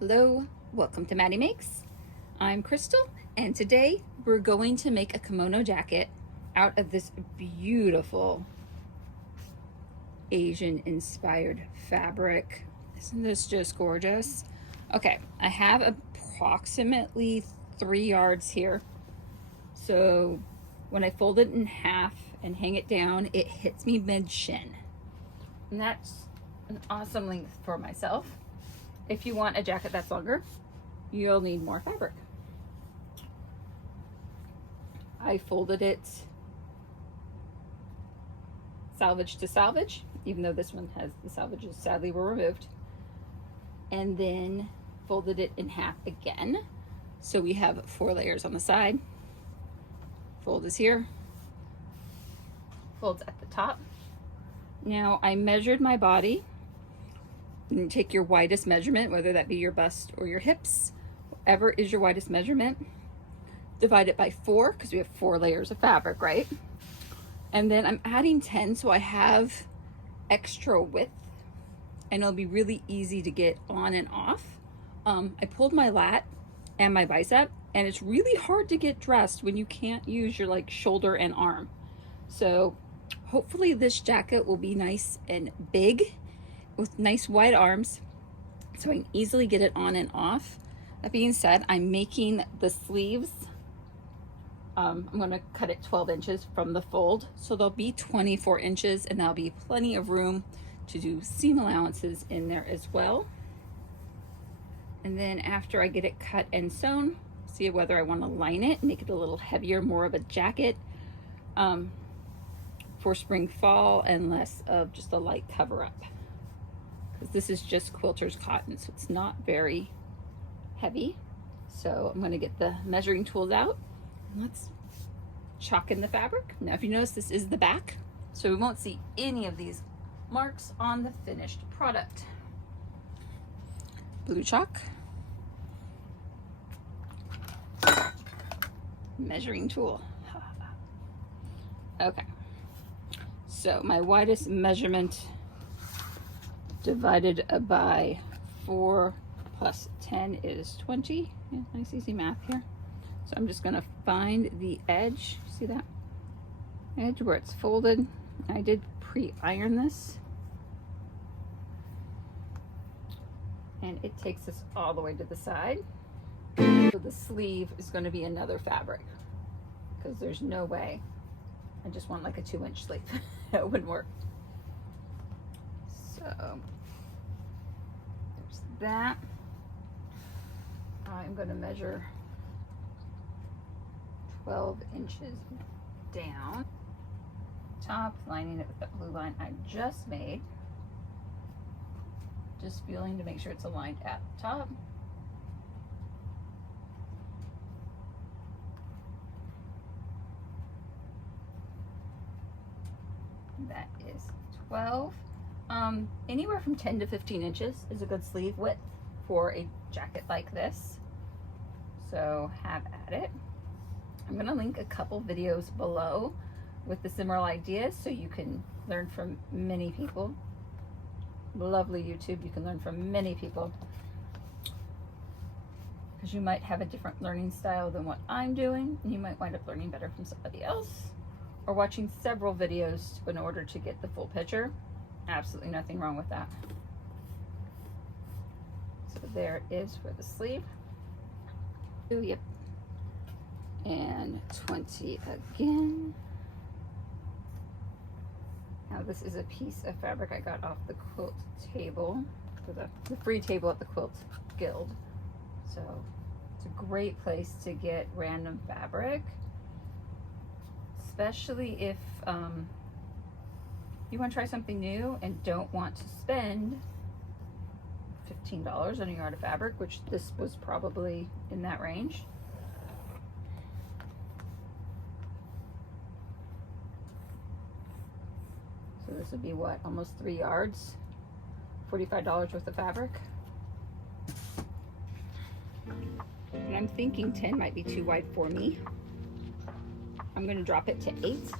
Hello, welcome to Matti Makes. I'm Crystal, and today we're going to make a kimono jacket out of this beautiful Asian inspired fabric. Isn't this just gorgeous? Okay, I have approximately 3 yards here. So when I fold it in half and hang it down, it hits me mid-shin. And that's an awesome length for myself. If you want a jacket that's longer, you'll need more fabric. I folded it salvage to salvage, even though this one has the salvages sadly were removed, and then folded it in half again. So we have 4 layers on the side. Fold is here, folds at the top. Now I measured my body. And take your widest measurement, whether that be your bust or your hips, whatever is your widest measurement, divide it by 4 because we have 4 layers of fabric, right? And then I'm adding 10 so I have extra width and it'll be really easy to get on and off. I pulled my lat and my bicep, and it's really hard to get dressed when you can't use your shoulder and arm. So hopefully this jacket will be nice and big with nice wide arms so I can easily get it on and off. That being said, I'm making the sleeves, I'm gonna cut it 12 inches from the fold, so they'll be 24 inches, and there'll be plenty of room to do seam allowances in there as well. And then after I get it cut and sewn, see whether I want to line it, make it a little heavier, more of a jacket for spring fall, and less of just a light cover up. Because this is just quilter's cotton, so it's not very heavy. So I'm going to get the measuring tools out and let's chalk in the fabric. Now if you notice, this is the back, so we won't see any of these marks on the finished product. Blue chalk, measuring tool. Okay, so my widest measurement divided by 4 plus 10 is 20. Yeah, nice easy math here. So I'm just gonna find the edge, see that? Edge where it's folded. I did pre-iron this. And it takes us all the way to the side. So the sleeve is gonna be another fabric because there's no way. I just want like a 2-inch sleeve. It wouldn't work. So there's that. I'm going to measure 12 inches down. Top, lining it with that blue line I just made. Just feeling to make sure it's aligned at the top. That is 12. Anywhere from 10 to 15 inches is a good sleeve width for a jacket like this. So have at it. I'm going to link a couple videos below with the similar ideas so you can learn from many people. Lovely YouTube, you can learn from many people because you might have a different learning style than what I'm doing, and you might wind up learning better from somebody else or watching several videos in order to get the full picture. Absolutely nothing wrong with that. So there it is for the sleeve. Oh, yep. And 20 again. Now this is a piece of fabric I got off the quilt table, for the free table at the Quilt Guild. So it's a great place to get random fabric, especially if you want to try something new and don't want to spend $15 on a yard of fabric, which this was probably in that range. So this would be what, almost 3 yards, $45 worth of fabric. And I'm thinking 10 might be too wide for me. I'm going to drop it to 8.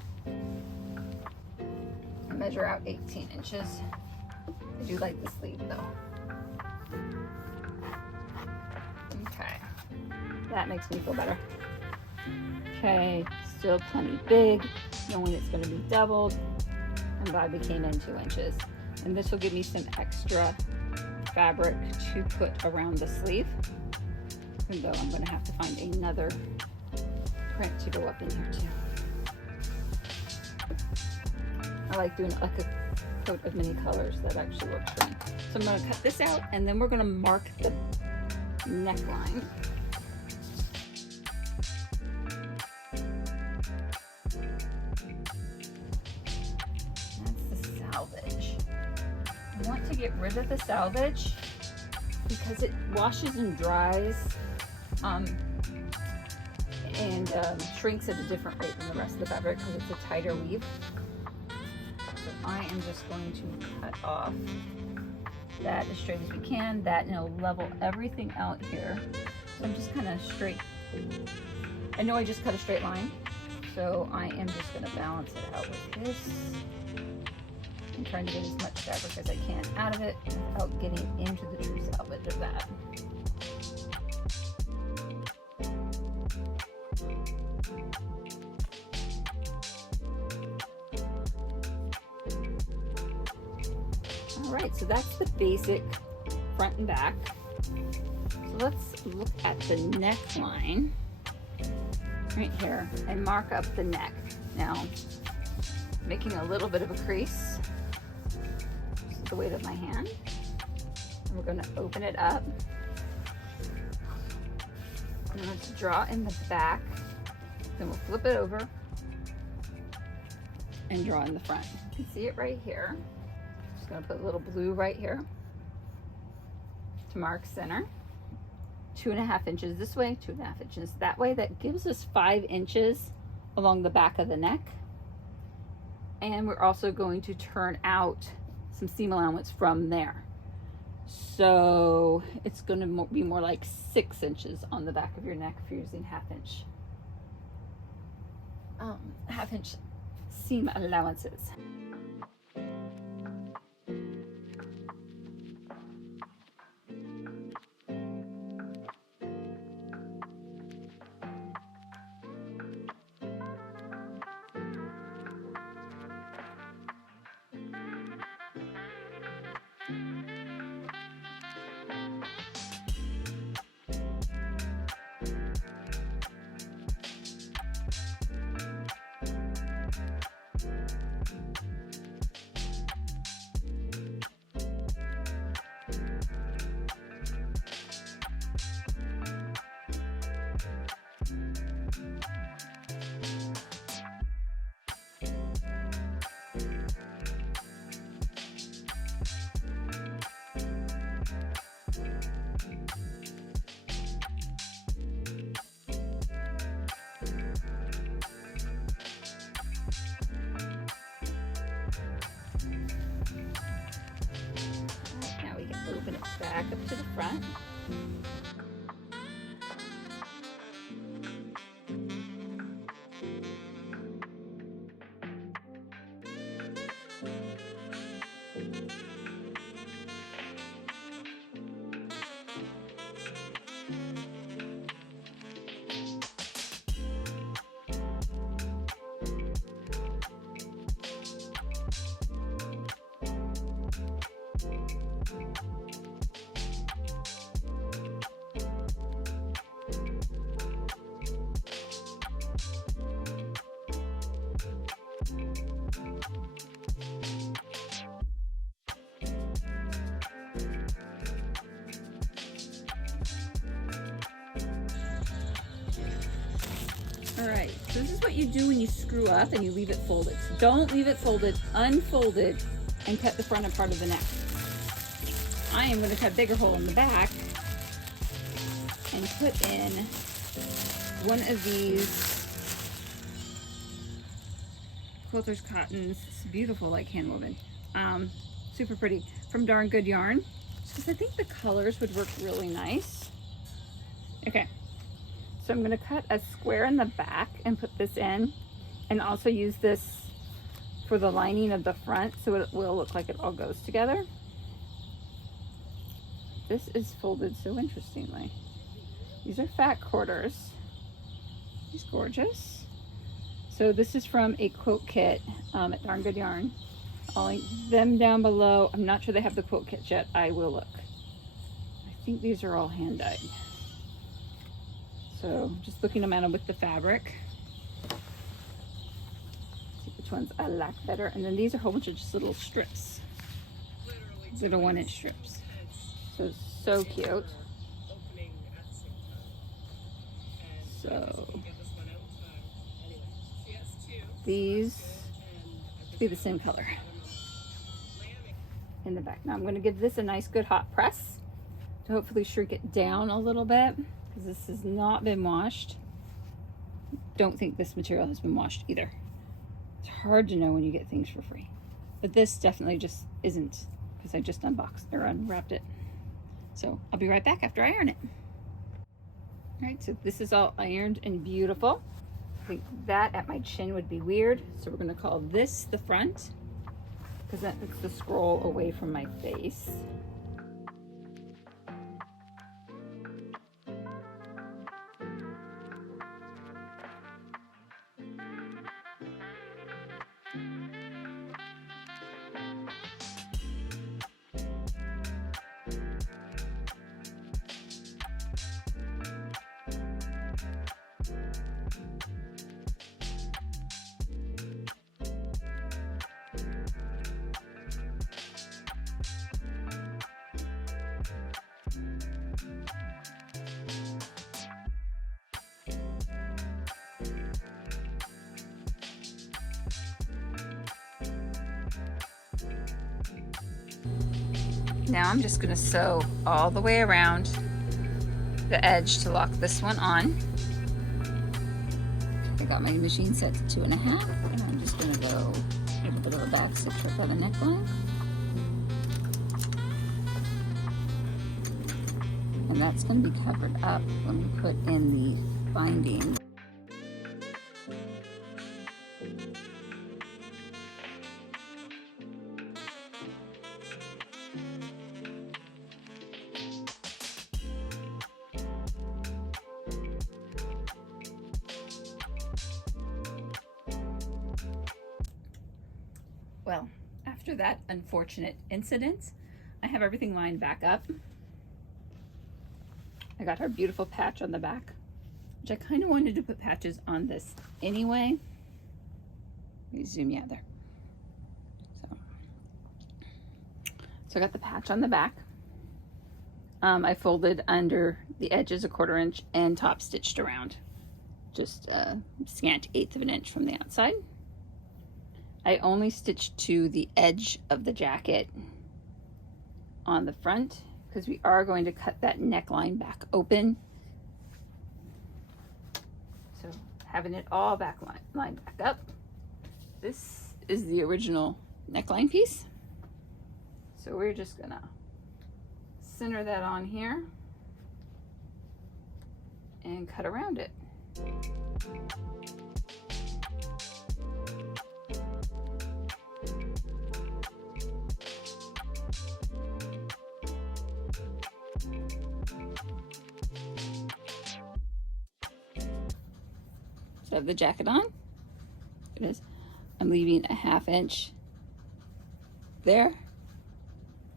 Measure out 18 inches. I do like the sleeve though. Okay, that makes me feel better. Okay, still plenty big, knowing it's going to be doubled, and Bobby came in 2 inches. And this will give me some extra fabric to put around the sleeve, even though I'm going to have to find another print to go up in here too. I like doing like a coat of many colors. That actually works for me. So I'm going to cut this out, and then we're going to mark the neckline. That's the salvage. I want to get rid of the salvage because it washes and dries and shrinks at a different rate than the rest of the fabric because it's a tighter weave. So I am just going to cut off that as straight as we can, that, and it'll level everything out here. So I'm just kind of straight. I know I just cut a straight line, so I am just going to balance it out with this. I'm trying to get as much fabric as I can out of it without getting into the true salvage of that. All right, so that's the basic front and back. So let's look at the neckline right here and mark up the neck. Now, making a little bit of a crease. This is the weight of my hand. And we're going to open it up. I'm going to draw in the back. Then we'll flip it over and draw in the front. You can see it right here. Just going to put a little blue right here to mark center. 2.5 inches this way, 2.5 inches that way. That gives us 5 inches along the back of the neck. And we're also going to turn out some seam allowance from there. So it's going to be more like 6 inches on the back of your neck if you're using half-inch seam allowances. Open it back up to the front. All right, so this is what you do when you screw up and you leave it folded. So don't leave it folded, unfolded, and cut the front and part of the neck. I am going to cut a bigger hole in the back and put in one of these quilter's cottons. It's beautiful, like hand woven. Super pretty, from Darn Good Yarn. Because I think the colors would work really nice. Okay. So I'm going to cut a square in the back and put this in, and also use this for the lining of the front so it will look like it all goes together. This is folded so interestingly. These are fat quarters. He's gorgeous. So this is from a quote kit at Darn Good Yarn. I'll link them down below. I'm not sure they have the quote kits yet. I will look. I think these are all hand dyed. So just looking at them with the fabric. See which ones I like better. And then these are a whole bunch of just little strips. Little 1-inch strips. So cute. So these be the same color in the back. Now I'm going to give this a nice good hot press to hopefully shrink it down a little bit, because this has not been washed. Don't think this material has been washed either. It's hard to know when you get things for free, but this definitely just isn't, because I just unboxed or unwrapped it. So I'll be right back after I iron it. All right, so this is all ironed and beautiful. I think that at my chin would be weird, so we're going to call this the front, because that makes the scroll away from my face. Now I'm just going to sew all the way around the edge to lock this one on. I got my machine set to 2.5, and I'm just going to go a little bit of a back stitch right by the neckline. And that's going to be covered up when we put in the binding. Well, after that unfortunate incident, I have everything lined back up. I got our beautiful patch on the back, which I kind of wanted to put patches on this anyway. Let me zoom you out there. So I got the patch on the back. I folded under the edges 1/4 inch and top stitched around. Just a scant 1/8 of an inch from the outside. I only stitched to the edge of the jacket on the front, because we are going to cut that neckline back open. So having it all lined back up. This is the original neckline piece. So we're just gonna center that on here and cut around it. So I have the jacket on. It is. I'm leaving a 1/2 inch there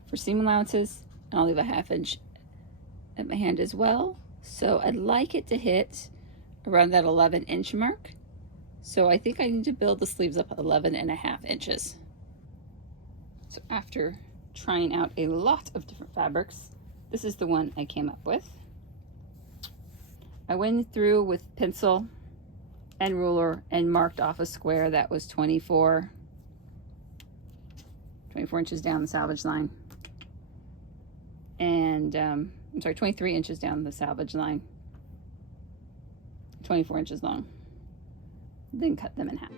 for seam allowances, and I'll leave a 1/2 inch at my hand as well. So I'd like it to hit around that 11 inch mark. So I think I need to build the sleeves up 11.5 inches. So after trying out a lot of different fabrics, this is the one I came up with. I went through with pencil and ruler and marked off a square that was 24 inches down the salvage line. And, I'm sorry, 23 inches down the salvage line. 24 inches long. Then cut them in half.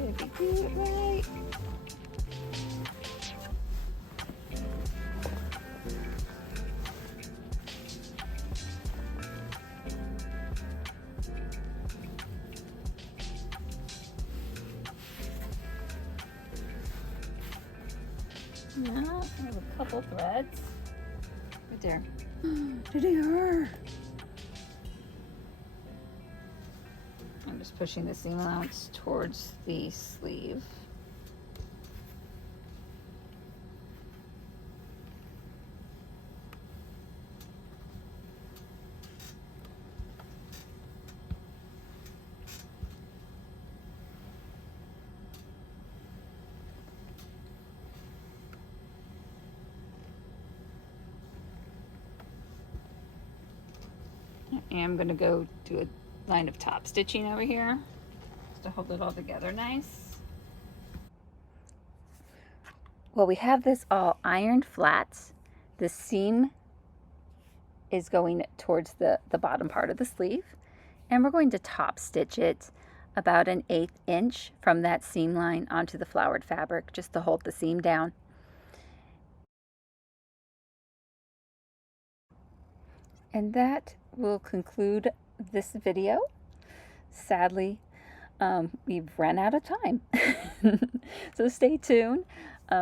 If you do it right. Now I have a couple threads. Right there. Did he hurt? I'm just pushing the seam allowance towards the sleeve. I am going to go do a line of top stitching over here just to hold it all together nice. Well, we have this all ironed flat. The seam is going towards the bottom part of the sleeve, and we're going to top stitch it about an 1/8 inch from that seam line onto the flowered fabric just to hold the seam down. And that will conclude this video. Sadly, we've run out of time. So stay tuned,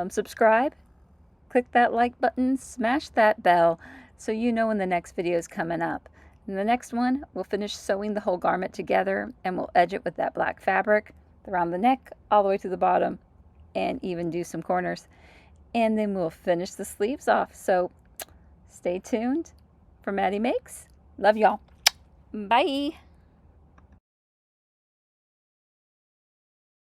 subscribe, click that like button, smash that bell so you know when the next video is coming up. In the next one, we'll finish sewing the whole garment together, and we'll edge it with that black fabric around the neck all the way to the bottom, and even do some corners. And then we'll finish the sleeves off. So stay tuned for Matti Makes. Love y'all. Bye.